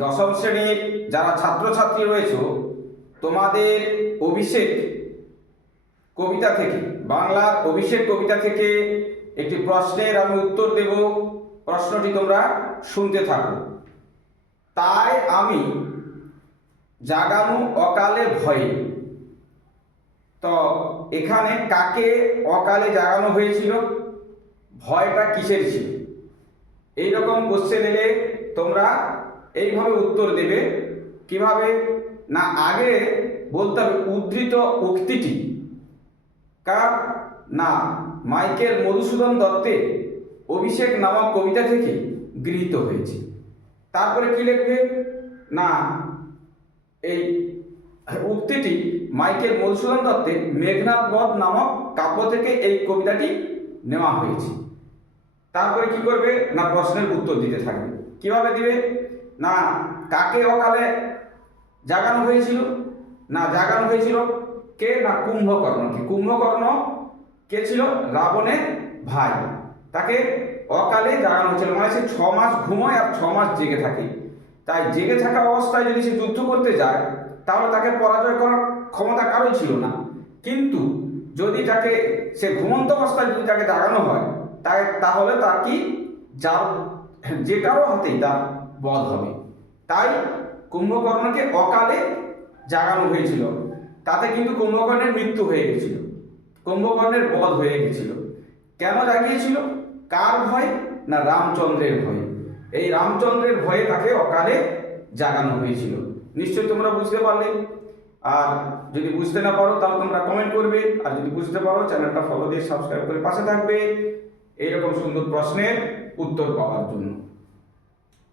দশম শ্রেণীর যারা ছাত্রছাত্রী রয়েছে, তোমাদের অভিষেক কবিতা থেকে, বাংলার অভিষেক কবিতা থেকে একটি প্রশ্নের আমি উত্তর দেব। প্রশ্নটি তোমরা শুনতে থাকো। তাই আমি জাগানু অকালে ভয়ে। তো এখানে কাকে অকালে জাগানো হয়েছিল, ভয়টা কিসের ছিল? এইরকম কোশ্চেন এলে তোমরা এইভাবে উত্তর দেবে। কিভাবে না, আগে বলতে হবে উদ্ধৃত উক্তিটি কার, না মাইকেল মধুসূদন দত্তের অভিষেক নামক কবিতা থেকে গৃহীত হয়েছে। তারপরে কি লিখবে, না এই উক্তিটি মাইকেল মধুসূদন দত্তের মেঘনাদ বধ নামক কাব্য থেকে এই কবিতাটি নেওয়া হয়েছে। তারপরে কি করবে, না প্রশ্নের উত্তর দিতে থাকবে। কিভাবে দিবে, না কাকে অকালে জাগানো হয়েছিল, না জাগানো হয়েছিল কে, না কুম্ভকর্ণকে। কুম্ভকর্ণ কে ছিল, রাবণের ভাই, তাকে অকালে জাগানো হয়েছিল। মানে সে 6 মাস ঘুমোয় আর 6 মাস জেগে থাকে। তাই জেগে থাকা অবস্থায় যদি সে যুদ্ধ করতে যায় তাহলে তাকে পরাজয় করার ক্ষমতা কারোই ছিল না। কিন্তু যদি তাকে সে ঘুমন্ত অবস্থায় যদি তাকে জাগানো হয় তাহলে তার কি, যে কারো হাতেই তার বধ হবে। তাই কুম্ভকর্ণকে অকালে জাগানো হয়েছিল। তাতে কিন্তু কুম্ভকর্ণের মৃত্যু হয়ে গেছিল, কুম্ভকর্ণের বধ হয়ে গেছিল। কেন জাগিয়েছিল, কার ভয়, না রামচন্দ্রের ভয়ে। এই রামচন্দ্রের ভয়ে তাকে অকালে জাগানো হয়েছিল। নিশ্চয়ই তোমরা বুঝতে পারলে। আর যদি বুঝতে না পারো তাহলে তোমরা কমেন্ট করবে, আর যদি বুঝতে পারো চ্যানেলটা ফলো দিয়ে সাবস্ক্রাইব করে পাশে থাকবে এইরকম সুন্দর প্রশ্নের উত্তর পাওয়ার জন্য।